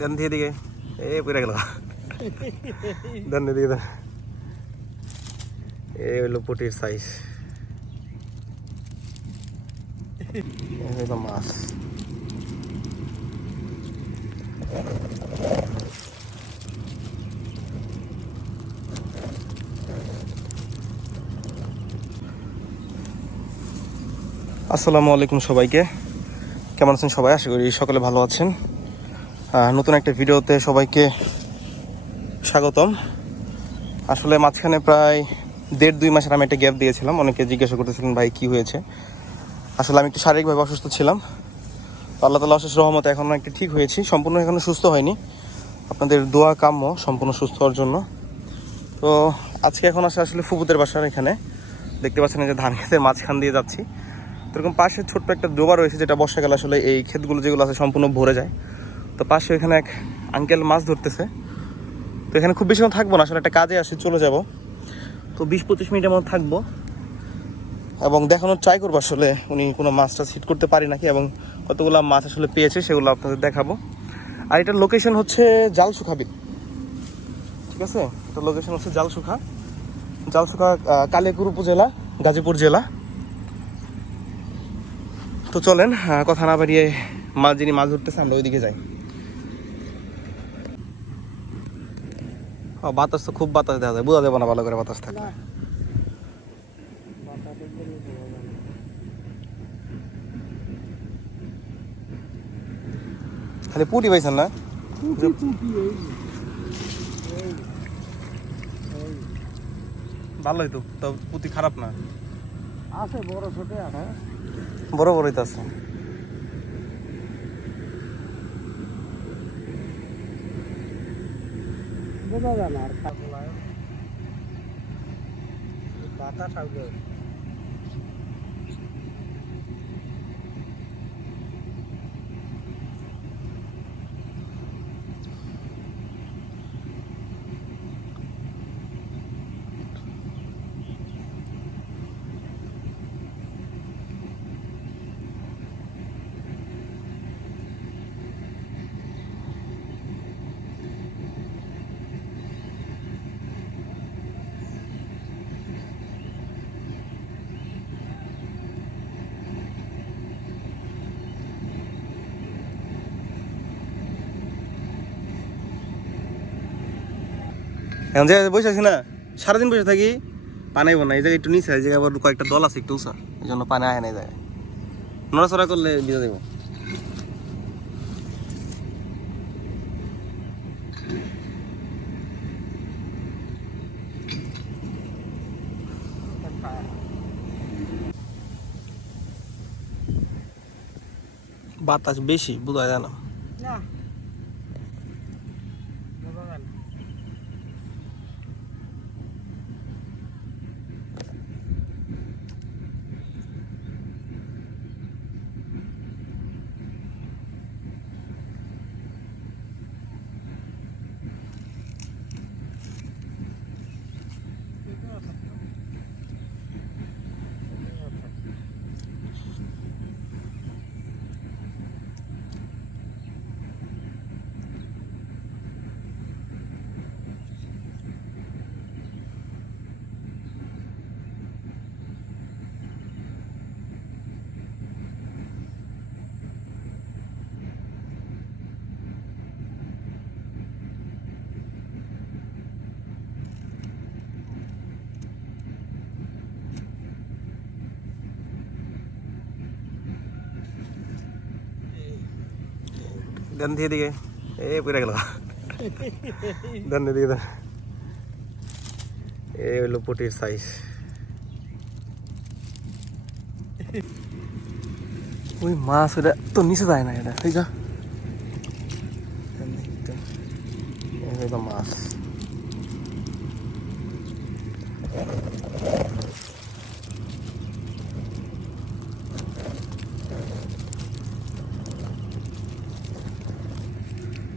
দেন দিয়ে দিকে এই পড়ে গেল দেন দিকে দেন এই হলো পুটির সাইজ এই হলো মাছ আসসালামু আলাইকুম সবাইকে, কেমন আছেন সবাই? আশা করি সকলে ভালো আছেন। নতুন একটা ভিডিওতে সবাইকে স্বাগতম। আসলে মাঝখানে প্রায় 1.5-2 মাসের আমি একটা গ্যাপ দিয়েছিলাম। অনেকে জিজ্ঞাসা করতেছিলেন ভাই কি হয়েছে। আসলে আমি একটু শারীরিকভাবে অসুস্থ ছিলাম, তো আল্লাহ তাআলা অশেষ রহমতে এখন একটু ঠিক হয়েছি। সম্পূর্ণ এখনো সুস্থ হয়নি, আপনাদের দোয়া কাম্য সম্পূর্ণ সুস্থ হওয়ার জন্য। তো আজকে এখন আসলে ফুপুদের বাসার এখানে দেখতে পাচ্ছেন যে ধান ক্ষেতের মাঝখান দিয়ে যাচ্ছি। এরকম পাশে ছোট্ট একটা ডোবা রয়েছে, যেটা বর্ষাকালে আসলে এই ক্ষেতগুলো যেগুলো আছে সম্পূর্ণ ভরে যায়। তো পাশে এখানে এক আঙ্কেল মাছ ধরতেছে। তো এখানে খুব বেশিক্ষণ থাকবো না, আসলে একটা কাজে আসি, চলে যাব। তো 20-25 মিনিটের মতো থাকবো এবং দেখানোর ট্রাই করবো আসলে উনি কোনো মাছটা হিট করতে পারি নাকি, এবং কতগুলো মাছ আসলে পেয়েছে সেগুলো আপনাদের দেখাবো। আর এটার লোকেশন হচ্ছে জালসুখা বিল, ঠিক আছে? এটার লোকেশন হচ্ছে জালসুখা কালিয়াকৈর উপজেলা, গাজীপুর জেলা। তো চলেন কথা না বাড়িয়ে যিনি মাছ ধরতেছে আমরা ওইদিকে যাই। বাতাস তো খুব বাতাস দেখা যায়, বোঝা যাবে না ভালো করে বাতাস থাকলে। খালি পুটি পাইছেন না? ভালোই তো, পুঁটি খারাপ না, আছে বড় ছোট আছে, বড় বড়ই তো আছে। বোঝা যায় না। আর খাবলায় বাতাস আসবে। এখন যে বসে আছি না, সারাদিন বসে থাকি, পানাইব না। এই জায়গায় একটু নিচে, এই জায়গায় আবার কয়েকটা দল আছে একটু উঁচা, এই জন্য পানি আয় না। এই জায়গায় নড়াচড়া করলে ভিজে দেবো। বাতাস বেশি, বোঝা যায় না। না বোঝা যায় না। দেন দিয়ে দিকে এই পড়ে গেল দেন দিকে দেন। এই হলো পুটির সাইজ। ওই মাছ ওটা তো নিচে যায় না, এটা ঠিক আছে। এই হলো মাছ।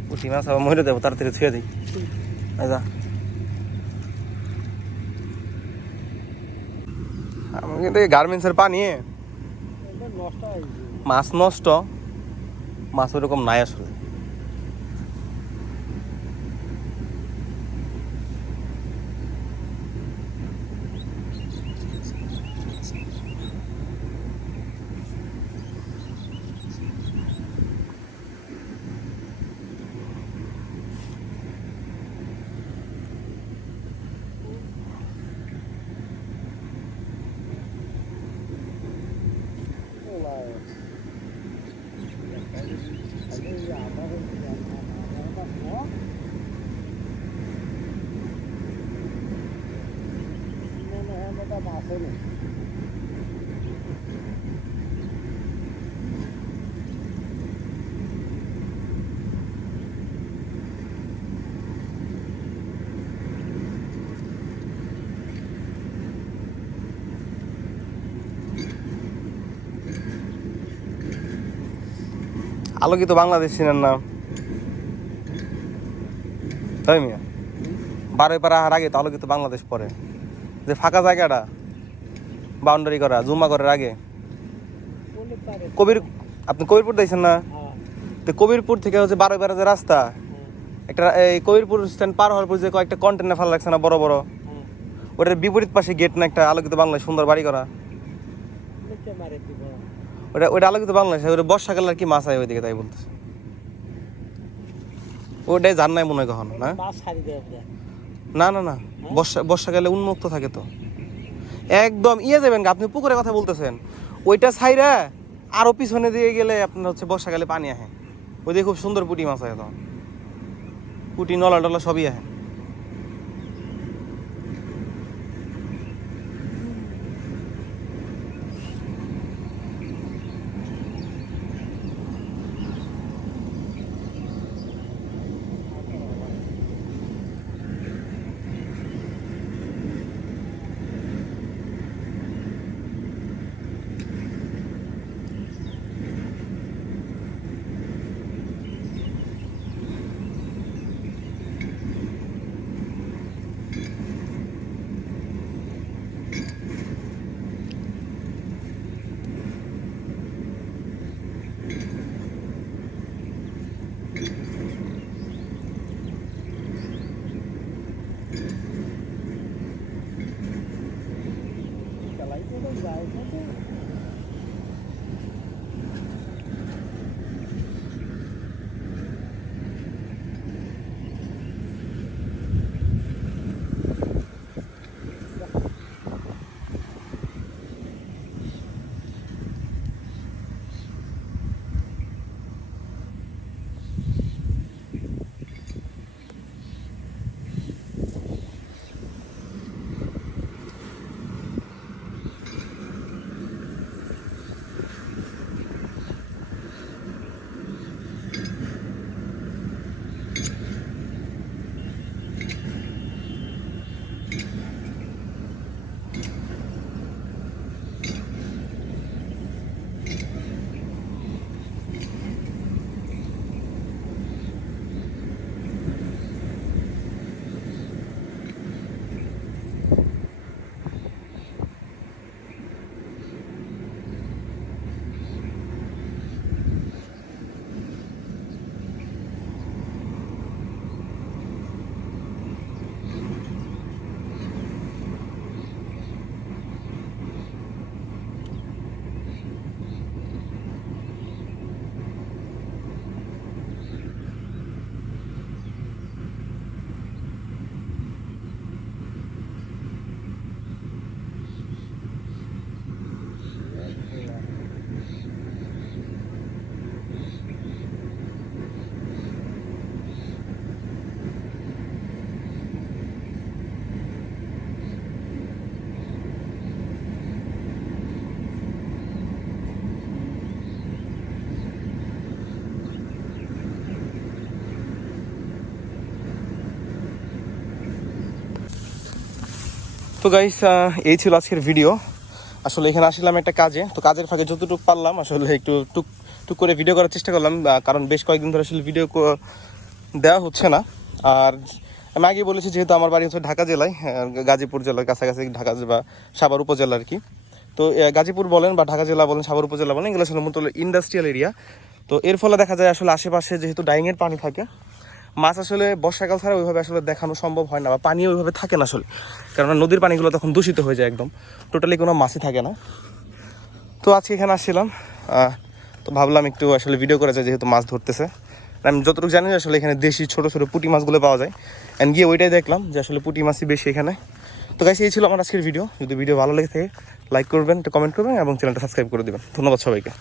পুঁটি মাছ আবার মরে দেবো, তাড়াতাড়ি ছুঁয়ে দিই। আচ্ছা আমার কিন্তু এই গার্মেন্টসের পানি নষ্ট হয়ে গেছে। মাছ নষ্ট, মাছ ওরকম নাই আসলে। এটা মাছে নেই। আলোকিত বাংলাদেশ চিনেন না? তাই মিয়া, বারোই পাড়া আর আগে তো আলোকিত বাংলাদেশ পড়ে, যে ফাঁকা জায়গাটা বাউন্ডারি করা জুম্মা করার আগে। বলে পারে। কবির, আপনি কবিরপুর দেখছেন না? হ্যাঁ, তো কবিরপুর থেকে হচ্ছে বারোই পাড়া যে রাস্তা, হ্যাঁ, একটা এই কবিরপুর স্ট্যান্ড পার হওয়ার পর যে কয়েকটা কন্টেনার ফেলা লাগছে না বড় বড়, হ্যাঁ। ওটার বিপরীত পাশে গেট না একটা আলোকিত বাংলাদেশ সুন্দর বাড়ি করা, নিচে মারে দিব। ওটা আলোকিত বাংলাদেশ। ওটা বর্ষাকালে আর কি মাছ হয় ওইদিকে, তাই বলতেছে। ওটাই জান নাই মনে হয় কখনো না? মাছ ছাড়ি দেয় বোধহয়। না না না, বর্ষাকালে উন্মুক্ত থাকে তো একদম। ইয়ে যাবেন গা, আপনি পুকুরের কথা বলতেছেন, ওইটা ছাইরা আরো পিছনে দিয়ে গেলে আপনার হচ্ছে বর্ষাকালে পানি আহে, ওইদিকে খুব সুন্দর পুঁটি মাছ হয় তখন, পুঁটি নলা টলা সবই আহে। চালাই করে যায় কিন্তু তো গাইস, এই ছিল আজকের ভিডিও। আসলে এখানে আসলাম একটা কাজে, তো কাজের ফাঁকে যতটুকু পারলাম আসলে একটু টুক টুক করে ভিডিও করার চেষ্টা করলাম, কারণ বেশ কয়েকদিন ধরে আসলে ভিডিও দেওয়া হচ্ছে না। আর আমি আগে বলেছি যেহেতু আমার বাড়ি হচ্ছে ঢাকা জেলায়, গাজীপুর জেলার কাছাকাছি, ঢাকা বা সাভার উপজেলা আর কি। তো গাজীপুর বলেন বা ঢাকা জেলা বলেন, সাভার উপজেলা বলেন, এগুলো আসলে মূলত ইন্ডাস্ট্রিয়াল এরিয়া। তো এর ফলে দেখা যায় আসলে আশেপাশে যেহেতু ডাইংয়ের পানি থাকে, মাছ আসলে বর্ষাকাল ছাড়া ওইভাবে আসলে দেখানো সম্ভব হয় না, বা পানি ওইভাবে থাকে না আসলে, কারণ নদীর পানিগুলো তখন দূষিত হয়ে যায়, একদম টোটালি কোনো মাছই থাকে না। তো আজকে এখানে আসছিলাম, তো ভাবলাম একটু আসলে ভিডিও করা যায়, যেহেতু মাছ ধরতেছে। আমি যতটুকু জানি আসলে এখানে দেশি ছোটো ছোটো পুঁটি মাছগুলো পাওয়া যায়, অ্যান্ড গিয়ে ওইটাই দেখলাম যে আসলে পুঁটি মাছই বেশি এখানে। তো গাইস, এই ছিল আমার আজকের ভিডিও। যদি ভিডিও ভালো লেগে থাকে লাইক করবেন, একটা কমেন্ট করবেন এবং চ্যানেলটা সাবস্ক্রাইব করে দেবেন। ধন্যবাদ সবাইকে।